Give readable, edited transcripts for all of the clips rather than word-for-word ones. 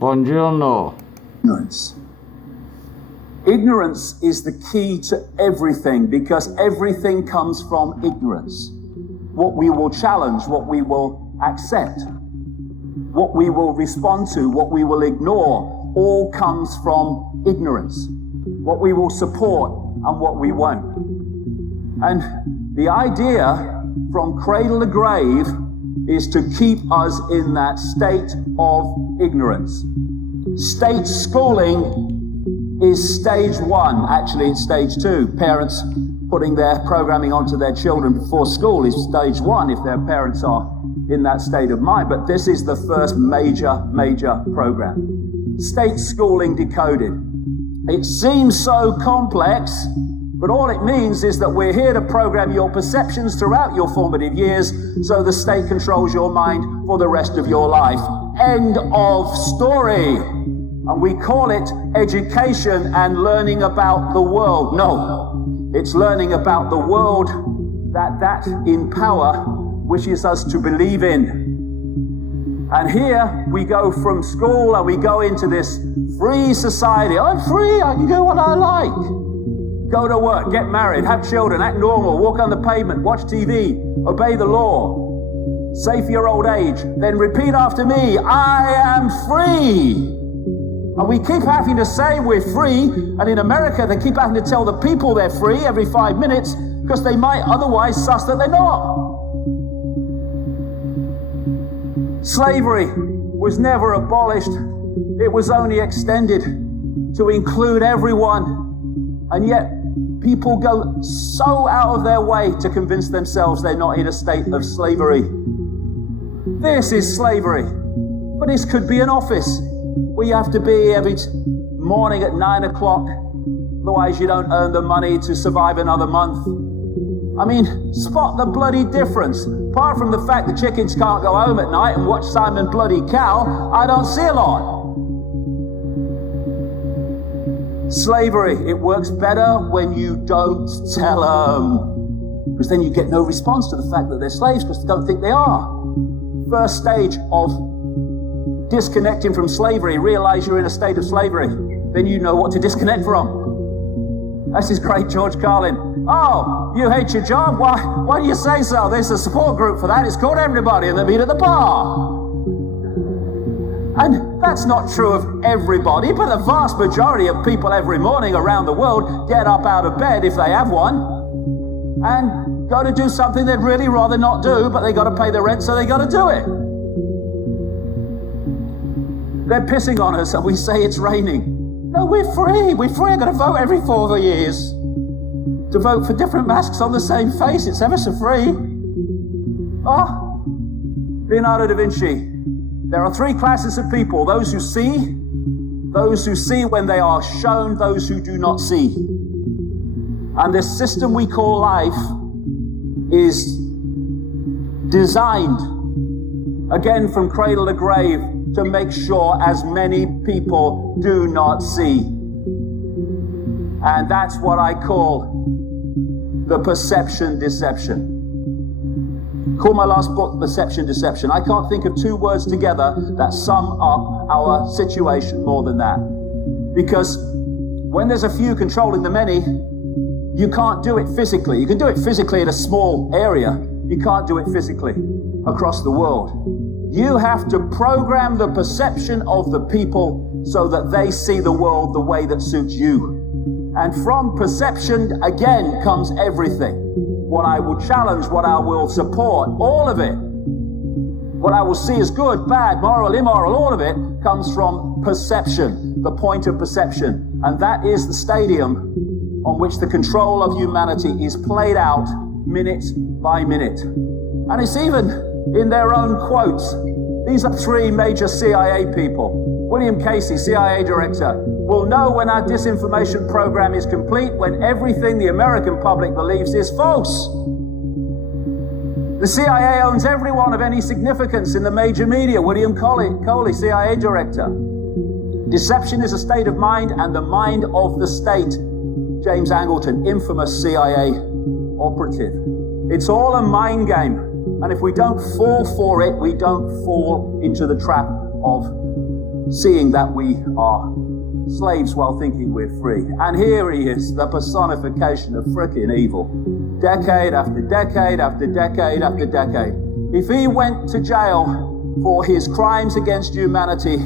Buongiorno. Ignorance. Ignorance is the key to everything, because everything comes from ignorance. What we will challenge, what we will accept, what we will respond to, what we will ignore, all comes from ignorance. What we will support and what we won't. And the idea from cradle to grave is to keep us in that state of ignorance. State schooling is stage one. Actually, it's stage two. Parents putting their programming onto their children before school is stage one if their parents are in that state of mind. But this is the first major program. State schooling decoded. It seems so complex, but all it means is that we're here to program your perceptions throughout your formative years so the state controls your mind for the rest of your life. End of story. And we call it education and learning about the world. No, it's learning about the world that in power wishes us to believe in. And here we go from school and we go into this free society. I'm free, I can do what I like. Go to work, get married, have children, act normal, walk on the pavement, watch TV, obey the law, save for your old age, then repeat after me, I am free. And we keep having to say we're free, and in America they keep having to tell the people they're free every 5 minutes because they might otherwise suss that they're not. Slavery was never abolished, it was only extended to include everyone, and yet people go so out of their way to convince themselves they're not in a state of slavery. This is slavery, but this could be an office where you have to be every morning at 9 o'clock, otherwise you don't earn the money to survive another month. I mean, spot the bloody difference. Apart from the fact the chickens can't go home at night and watch Simon Bloody Cow, I don't see a lot. Slavery, it works better when you don't tell them, because then you get no response to the fact that they're slaves because they don't think they are. First stage of disconnecting from slavery, realize you're in a state of slavery, then you know what to disconnect from. That's his great George Carlin. Oh, you hate your job? Why do you say so? There's a support group for that. It's called everybody, and they meet at the bar. And that's not true of everybody, but the vast majority of people every morning around the world get up out of bed, if they have one, and go to do something they'd really rather not do, but they got to pay the rent, so they got to do it. They're pissing on us and we say it's raining. No, we're free. We're free. I'm going to vote every 4 years to vote for different masks on the same face. It's ever so free. Oh, Leonardo da Vinci. There are 3 classes of people: those who see when they are shown, those who do not see. And this system we call life is designed, again from cradle to grave, to make sure as many people do not see. And that's what I call the perception deception. Call my last book Perception Deception. I can't think of 2 words together that sum up our situation more than that. Because when there's a few controlling the many, you can't do it physically. You can do it physically in a small area. You can't do it physically across the world. You have to program the perception of the people so that they see the world the way that suits you. And from perception, again, comes everything. What I will challenge, what I will support, all of it. What I will see as good, bad, moral, immoral, all of it comes from perception, the point of perception. And that is the stadium on which the control of humanity is played out minute by minute. And it's even in their own quotes. These are 3 major CIA people. William Casey, CIA director, will know when our disinformation program is complete when everything the American public believes is false. The CIA owns everyone of any significance in the major media. William Coley, CIA director. Deception is a state of mind and the mind of the state. James Angleton, infamous CIA operative. It's all a mind game. And if we don't fall for it, we don't fall into the trap of seeing that we are slaves while thinking we're free. And here he is, the personification of frickin' evil. Decade after decade after decade after decade. If he went to jail for his crimes against humanity,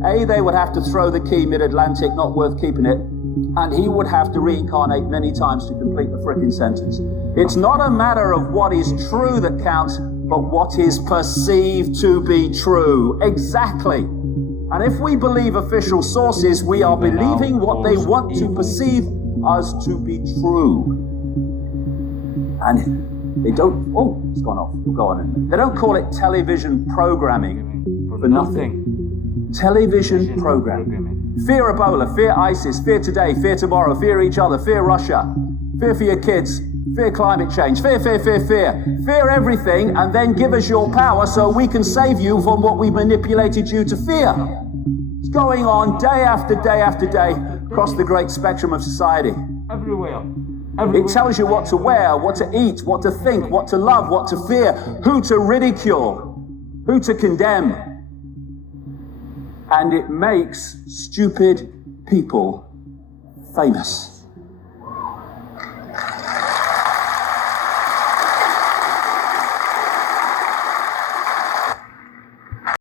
they would have to throw the key mid-Atlantic, not worth keeping it, and he would have to reincarnate many times to complete the frickin' sentence. It's not a matter of what is true that counts, but what is perceived to be true. Exactly. And if we believe official sources, we are believing what they want to perceive us to be true. And they don't, oh, it's gone off, we'll go on. They don't call it television programming for nothing. Television programming. Fear Ebola, fear ISIS, fear today, fear tomorrow, fear each other, fear Russia, fear for your kids, fear climate change, fear, fear, fear, fear. Fear everything and then give us your power so we can save you from what we've manipulated you to fear. It's going on day after day after day across the great spectrum of society. Everywhere. It tells you what to wear, what to eat, what to think, what to love, what to fear, who to ridicule, who to condemn. And it makes stupid people famous.